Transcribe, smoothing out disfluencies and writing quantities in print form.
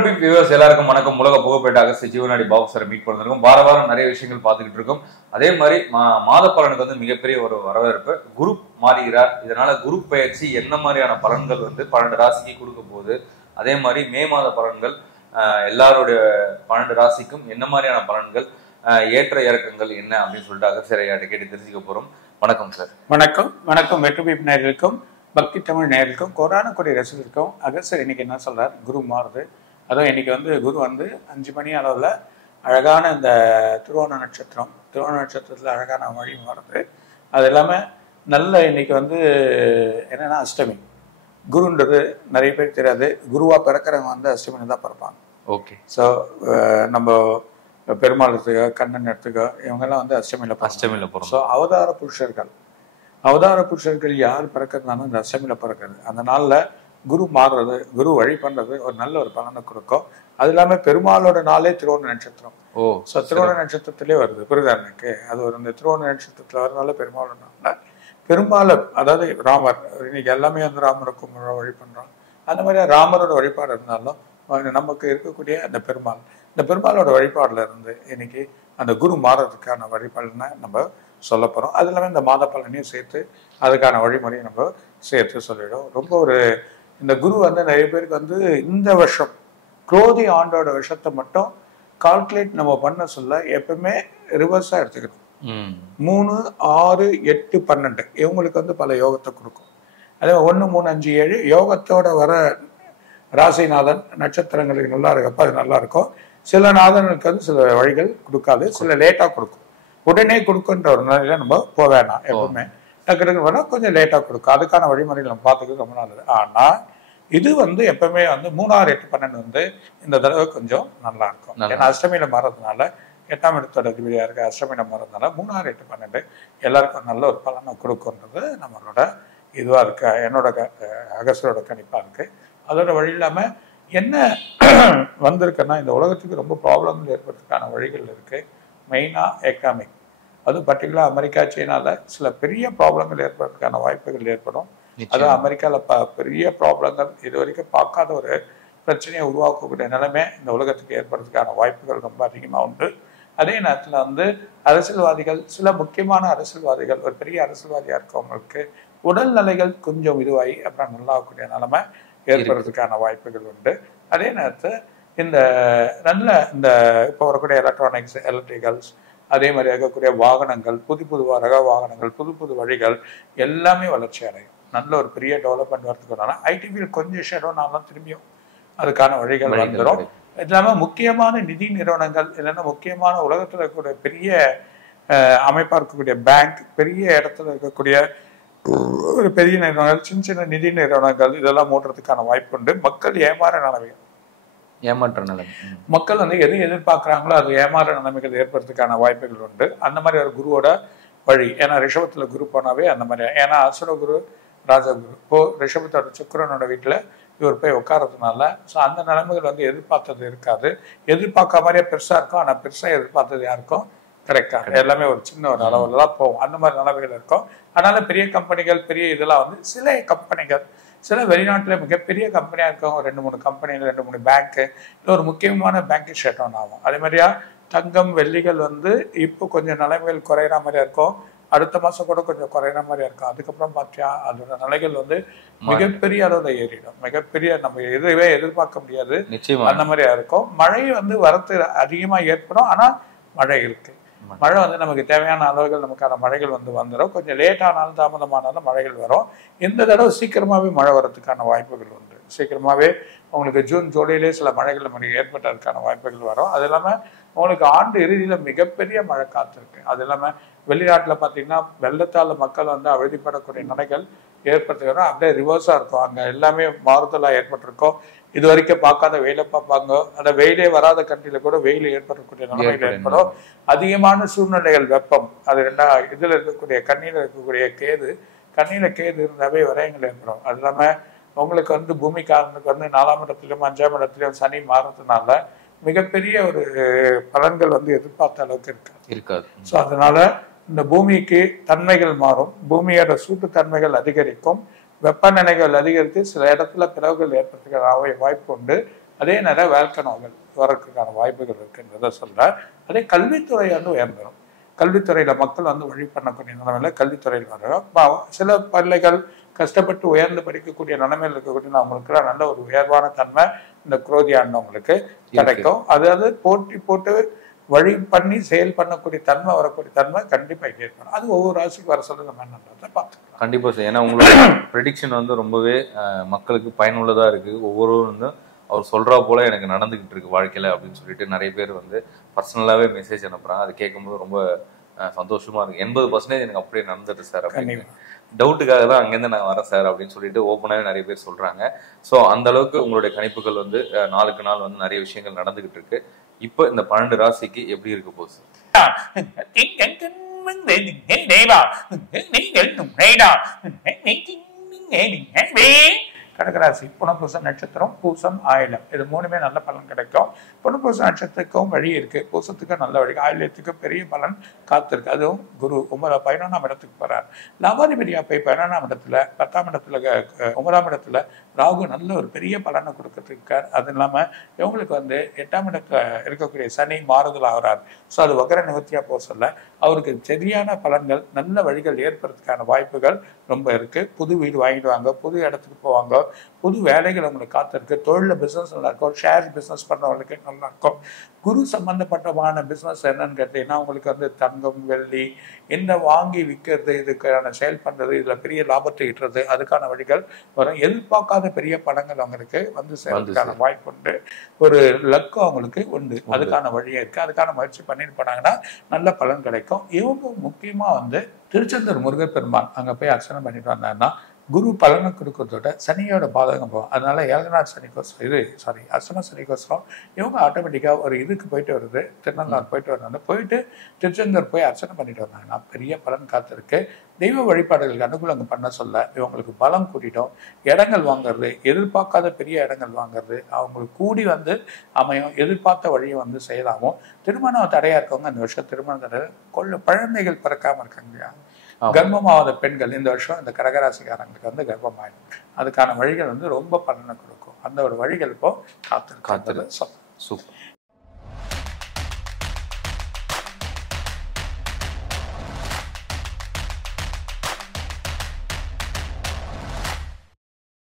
மெட்ரோபிக் viewers எல்லாருக்கும் வணக்கம். உலக புகழ்பெற்ற அகஸ்திய ஜீவனாடி பாபு சார் மீட் பண்ணிருக்கோம். வாரம் நிறைய விஷயங்கள் பார்த்துக்கிட்டு இருக்கோம். அதே மாதிரி மாத பலனுக்கு வந்து மிகப்பெரிய ஒரு வரவேற்பு. குரு மாறுகிறார். இதனால குரு பயிற்சி என்ன மாதிரியான பலன்கள் வந்து 12 ராசிக்கு கொடுக்க போகுது, அதே மாதிரி மே மாத பலன்கள் எல்லாருடைய 12 ராசிக்கும் என்ன மாதிரியான பலன்கள், ஏற்ற இறக்கங்கள் என்ன அப்படின்னு சொல்லிட்டு அகஸ்தியர் ஐயாட்ட கேட்டு தெரிஞ்சுக்க போறோம். வணக்கம் சார். வணக்கம். வணக்கம் மெட்ரோபிக் நேயர்களுக்கும் பக்தி தமிழ் நேயர்களுக்கும் கோடான கோடி ரசிகர்களுக்கும் அகஸ்தியர் இன்னைக்கு என்ன சொல்றார், குரு மாறுது. அதுவும் இன்னைக்கு வந்து குரு வந்து 5 மணி அளவில் அழகான இந்த திருவோண நட்சத்திரத்தில் அழகான வழி மாறுது. அது இல்லாமல் நல்ல இன்னைக்கு வந்து என்னன்னா அஷ்டமி. குருன்றது நிறைய பேர் தெரியாது. குருவா பிறக்கிறவங்க வந்து அஷ்டமி தான் பிறப்பாங்க. ஓகே. ஸோ நம்ம பெருமாள் எடுத்துக்கோ, கண்ணன் எடுத்துக்கோ, இவங்கெல்லாம் வந்து அஷ்டமியில் போகிறோம். ஸோ அவதார புருஷர்கள் யார் பிறக்கிறதுனாலும் இந்த அஷ்டமியில் பிறக்கிறது. அந்த நாளில் குரு மாறுறது, குரு வழி பண்றது ஒரு நல்ல ஒரு பலனை கொடுக்கும். அது இல்லாமல் பெருமாளோட நாளே திருவோண நட்சத்திரம். ஸோ திருவோண நட்சத்திரத்திலே வருது. புரியுதா எனக்கு? அது ஒரு இந்த திருவோண நட்சத்திரத்தில் வரனால பெருமாளோட நாளில் பெருமாளை, அதாவது ராமர், இன்னைக்கு எல்லாமே வந்து ராமருக்கு வழி பண்றோம். அந்த மாதிரி ராமரோட வழிபாடு இருந்தாலும் நமக்கு இருக்கக்கூடிய அந்த பெருமாளோட வழிபாடுல இருந்து இன்னைக்கு அந்த குரு மாறுறதுக்கான வழிபாடுன்னு நம்ம சொல்ல போறோம். அது இல்லாமல் இந்த மாத பலனையும் சேர்த்து அதுக்கான வழிமுறையை நம்ம சேர்த்து சொல்லிடும். ரொம்ப ஒரு இந்த குரு வந்து நிறைய பேருக்கு வந்து இந்த வருஷம் குரோதி ஆண்டோட விஷத்தை மட்டும் கால்குலேட் நம்ம பண்ண சொல்ல எப்பவுமே ரிவர்ஸா எடுத்துக்கணும். 3, 6, 8, 12 இவங்களுக்கு வந்து பல யோகத்தை கொடுக்கும். அதே 1, 3, 5, 7 யோகத்தோட வர ராசிநாதன் நட்சத்திரங்களுக்கு நல்லா இருக்கப்ப அது நல்லா இருக்கும். சில நாதனுக்கு வந்து சில வழிகள் கொடுக்காது, சில லேட்டா கொடுக்கும். உடனே கொடுக்குன்ற ஒரு நிலையில நம்ம போக வேணாம். எப்பவுமே டக்கு வேணா கொஞ்சம் லேட்டா கொடுக்கும். அதுக்கான வழிமுறைகள் நம்ம பார்த்துக்கிறது ரொம்ப நல்லது. ஆனா இது வந்து எப்பவுமே வந்து 3, 6, 8, 12 வந்து இந்த தடவை கொஞ்சம் நல்லா இருக்கும். ஏன்னா அஷ்டமியில மாறதுனால 8ஆம் இடத்தோட அதிபதியா இருக்க அஷ்டமியில மாறதுனால 3, 6, 8, 12 எல்லாருக்கும் நல்ல ஒரு பலனை கொடுக்குன்றது நம்மளோட இதுவா இருக்கு, என்னோட அகஸ்தியரோட கணிப்பா இருக்கு. அதோட வழி இல்லாம என்ன வந்திருக்குன்னா, இந்த உலகத்துக்கு ரொம்ப ப்ராப்ளங்கள் ஏற்படுறதுக்கான வழிகள் இருக்கு. மெயினா எக்கனாமிக், அதுவும் பர்டிகுலர் அமெரிக்கா, சீனால சில பெரிய ப்ராப்ளங்கள் ஏற்படுறதுக்கான வாய்ப்புகள் ஏற்படும். அதான் அமெரிக்காவில் பெரிய ப்ராப்ளங்கள், இது வரைக்கும் பார்க்காத ஒரு பிரச்சனையை உருவாக்கக்கூடிய நிலைமை இந்த உலகத்துக்கு ஏற்படுறதுக்கான வாய்ப்புகள் ரொம்ப அதிகமாக உண்டு. அதே நேரத்தில் வந்து அரசியல்வாதிகள், சில முக்கியமான அரசியல்வாதிகள், ஒரு பெரிய அரசியல்வாதியாக இருக்கவங்களுக்கு உடல்நிலைகள் கொஞ்சம் இதுவாகி அப்புறம் நல்லாக்கூடிய நிலைமை ஏற்படுறதுக்கான வாய்ப்புகள் உண்டு. அதே நேரத்தில் இந்த இப்போ வரக்கூடிய எலக்ட்ரானிக்ஸ், எலக்ட்ரிக்கல்ஸ், அதே மாதிரி இருக்கக்கூடிய வாகனங்கள், புது ரக வாகனங்கள், புது வழிகள் எல்லாமே வளர்ச்சி அடையும். நல்ல ஒரு பெரிய டெவலப்மெண்ட் வரதுக்குனால ஐடி ஃபீல்ட் கொஞ்சம் ஷேடோனாலும் திரும்பியும் அதுக்கான வழிகள் வந்துடும். இது இல்லாமல் முக்கியமான நிதி நிறுவனங்கள், இல்லைன்னா முக்கியமான உலகத்தில் இருக்கக்கூடிய பெரிய அமைப்பாக இருக்கக்கூடிய பேங்க், பெரிய இடத்துல இருக்கக்கூடிய ஒரு பெரிய நிறுவனங்கள், சின்ன நிதி நிறுவனங்கள் இதெல்லாம் மூடுறதுக்கான வாய்ப்பு உண்டு. மக்கள் ஏமாற்ற நிலைமை, மக்கள் வந்து எது எதிர்பார்க்குறாங்களோ அது ஏமாற நிலைமைகள் ஏற்படுறதுக்கான வாய்ப்புகள் உண்டு. அந்த மாதிரி ஒரு குருவோட வழி. ஏன்னா ரிஷபத்துல குரு போனாவே அந்த மாதிரி, ஏன்னா அசுர குரு ராஜகுரு இப்போ ரிஷபத்தோட சுக்கிரனோட வீட்டில் இவர் போய் உட்காரதுனால ஸோ அந்த நிலைமைகள் வந்து எதிர்பார்த்தது இருக்காது. எதிர்பார்க்க மாதிரியே பெருசாக இருக்கும், ஆனால் பெருசாக எதிர்பார்த்தது யாருக்கும் கிடைக்காது. எல்லாமே ஒரு சின்ன ஒரு அளவில் தான் போகும். அந்த மாதிரி நிலைமைகள் இருக்கும். அதனால பெரிய கம்பெனிகள், பெரிய இதெல்லாம் வந்து சில கம்பெனிகள், சில வெளிநாட்டில் மிகப்பெரிய கம்பெனியாக இருக்கவங்க 2, 3 கம்பெனிகள், 2, 3 பேங்க்கு, இல்லை ஒரு முக்கியமான பேங்க்கு ஷட் டவுன் ஆகும். அதே மாதிரியா தங்கம், வெள்ளிகள் வந்து இப்போ கொஞ்சம் நிலைமைகள் குறையிற மாதிரியா இருக்கும். அடுத்த மாதம் கூட கொஞ்சம் குறையிற மாதிரியா இருக்கும். அதுக்கப்புறம் பார்த்தியா அதோட நிலைகள் வந்து மிகப்பெரிய அளவில் ஏறிடும். மிகப்பெரிய நம்ம எதுவே எதிர்பார்க்க முடியாது, அந்த மாதிரியா இருக்கும். மழை வந்து வரத்து அதிகமாக ஏற்படும். ஆனால் மழை இருக்கு. மழை வந்து நமக்கு தேவையான அளவுகள் நமக்கான மழைகள் வந்துடும். கொஞ்சம் லேட் ஆனாலும் தாமதமானாலும் மழைகள் வரும். இந்த தடவை சீக்கிரமாகவே மழை வரதுக்கான வாய்ப்புகள் உண்டு. சீக்கிரமாகவே உங்களுக்கு ஜூன், ஜூலையிலே சில மழைகள் நமக்கு ஏற்பட்டதுக்கான வாய்ப்புகள் வரும். அது இல்லாமல் உங்களுக்கு ஆண்டு இறுதியில் மிகப்பெரிய மழை காத்திருக்கு. அது இல்லாமல் வெளிநாட்டில் பார்த்தீங்கன்னா வெள்ளத்தால் மக்கள் வந்து அவதிப்படக்கூடிய நிலைகள் ஏற்படுத்துகிறோம். அப்படியே ரிவர்ஸாக இருக்கும். அங்கே எல்லாமே மாறுதலாக ஏற்பட்டிருக்கும். இது வரைக்கும் பார்க்காத வெயிலை பார்ப்பாங்க. அந்த வெயிலே வராத கண்ட்ரியில கூட வெயில் ஏற்படக்கூடிய நிலைமைகள் ஏற்படும். அதிகமான சூழ்நிலைகள், வெப்பம், அது இதில் இருக்கக்கூடிய கண்ணியில் இருக்கக்கூடிய கண்ணியில கேது இருந்தாவே விரயங்கள் ஏற்படும். அது இல்லாமல் உங்களுக்கு வந்து பூமிக்காரனுக்கு வந்து 4ஆம் இடத்துலையும் 5ஆம் இடத்துலையும் சனி மாறுறதுனால மிகப்பெரிய ஒரு பலன்கள் வந்து எதிர்பார்த்த அளவுக்கு இருக்காது. ஸோ அதனால இந்த பூமிக்கு தன்மைகள் மாறும். பூமியோட சூட்டு தன்மைகள் அதிகரிக்கும். வெப்பநிலைகள் அதிகரித்து சில இடத்துல பிளவுகள் ஏற்படுத்துகிற வாய்ப்பு உண்டு. அதே நேரம் வேல்க நோய்கள் வரதுக்கான வாய்ப்புகள் இருக்குன்றத சொல்றார். அதே கல்வித்துறை வந்து உயர்ந்துடும். கல்வித்துறையில மக்கள் வந்து வழி பண்ணக்கூடிய நிலைமையில கல்வித்துறையில் வரும். சில பிள்ளைகள் கஷ்டப்பட்டு உயர்ந்து படிக்கக்கூடிய நிலைமையில் இருக்கக்கூடிய அவங்களுக்கு நல்ல ஒரு உயர்வான தன்மை இந்த குரோதி ஆண்டவங்களுக்கு கிடைக்கும். அதாவது போட்டி போட்டு வழி பண்ணி செயல் பண்ணக்கூடிய தன்மை வரக்கூடிய தன்மை கண்டிப்பா ஏற்படும். அது ஒவ்வொரு ராசிக்கு வர சொல்ல நம்ம என்னன்றதை பார்த்துக்கலாம். கண்டிப்பா சார். ஏன்னா உங்களோட ப்ரெடிக்ஷன் வந்து ரொம்பவே மக்களுக்கு பயனுள்ளதா இருக்கு. ஒவ்வொருவரும் வந்து அவர் சொல்றா போல எனக்கு நடந்துகிட்டு இருக்கு வாழ்க்கையில அப்படின்னு சொல்லிட்டு நிறைய பேர் வந்து பர்சனலாவே மெசேஜ் அனுப்புறாங்க. அது கேட்கும்போது ரொம்ப சந்தோஷமா இருக்கு. 80% எனக்கு அப்படியே நடந்துட்டு சார் அப்படின்னு. டவுட்டுக்காக தான் அங்கேருந்து நான் வரேன் சார் அப்படின்னு சொல்லிட்டு ஓப்பனாகவே நிறைய பேர் சொல்றாங்க. ஸோ அந்த அளவுக்கு உங்களுடைய கணிப்புகள் வந்து நாளுக்கு நாள் வந்து நிறைய விஷயங்கள் நடந்துகிட்டு இருக்கு. இப்போ இந்த 12 ராசிக்கு எப்படி இருக்க போகுது கடகராசி புனர்பூச நட்சத்திரம், பூசம், ஆயிலம், இது மூணுமே நல்ல பலன் கிடைக்கும். புனர்பூச நட்சத்திரத்துக்கும் வழி இருக்கு, பூசத்துக்கும் நல்ல வழி, ஆயிலத்துக்கும் பெரிய பலன் காத்திருக்கு. அதுவும் குரு 11ஆம் இடத்துக்கு போறார். லாபாதிபதியா போய் 11ஆம் இடத்துல 10ஆம் இடத்துல 9ஆம் இடத்துல ராகு நல்ல ஒரு பெரிய பலனை கொடுத்துட்டு இருக்கார். அது இல்லாம இவங்களுக்கு வந்து 8ஆம் இடத்துல இருக்கக்கூடிய சனி மாறுதல் ஆகிறார். ஸோ அது வகர நிவர்த்தியா போக சொல்ல அவருக்கு சரியான பலன்கள் நல்ல வழிகள் ஏற்படுறதுக்கான வாய்ப்புகள் ரொம்ப இருக்கு. புது வீடு வாங்கிடுவாங்க, புது இடத்துக்கு போவாங்க, புது வேலைகள் உங்களுக்கு காத்திருக்கு. தொழிலில் பிஸ்னஸ் நல்லா இருக்கும், ஷேர் பிஸ்னஸ் பண்ணுறவங்களுக்கு நல்லா இருக்கும். குரு சம்பந்தப்பட்டமான பிஸ்னஸ் என்னன்னு கேட்டீங்கன்னா உங்களுக்கு வந்து தங்கம், வெள்ளி இந்த வாங்கி விற்கிறது, இதுக்கான செயல் பண்ணுறது, இதில் பெரிய லாபத்தை ஈட்டுறது, அதுக்கான வழிகள் வரும். எதிர்பார்க்காத பெரிய பணங்கள் அவங்களுக்கு வந்து சேர்றதுக்கான வாய்ப்பு உண்டு. ஒரு லக்கு அவங்களுக்கு உண்டு, அதுக்கான வழியே இருக்கு. அதுக்கான முயற்சி பண்ணிட்டு போனாங்கன்னா நல்ல பலன் கிடைக்கும். இவங்க முக்கியமாக வந்து திருச்செந்தூர் முருகப்பெருமான் அங்கே போய் அர்ச்சனை பண்ணிட்டு வந்தாங்கன்னா குரு பலனை கொடுக்கறதோட சனியோட பாதகம் போகும். அதனால 7 சனிக்கோசரம் அஷ்டம சனிக்கோசரம் இவங்க ஆட்டோமேட்டிக்காக ஒரு இதுக்கு போயிட்டு வருது, திருநள்ளாறு போயிட்டு வர்றாங்க. போயிட்டு திருச்செந்தூர் போய் அர்ச்சனை பண்ணிட்டு வந்தாங்கன்னா பெரிய பலன் காத்திருக்கு. தெய்வ வழிபாடுகளுக்கு அனுகூலங்கள் பண்ண சொல்ல இவங்களுக்கு பலம் கூட்டிட்டோம். இடங்கள் வாங்குறது, எதிர்பார்க்காத பெரிய இடங்கள் வாங்குறது அவங்களுக்கு கூடி வந்து அமையும். எதிர்பார்த்த வழியை வந்து செய்யலாமோ. திருமணம் தடையா இருக்கவங்க இந்த வருஷம் திருமணம் தடை, குழந்தைகள் பிறக்காம இருக்காங்க இல்லையா, கர்ப்பமாவாத பெண்கள் இந்த வருஷம் இந்த கடகராசிக்காரங்களுக்கு வந்து கர்ப்பமாயிடும். அதுக்கான வழிகள் வந்து ரொம்ப பலனை கொடுக்கும். அந்த ஒரு வழிகள் இப்போ காத்திருக்கு. சூப்பர்.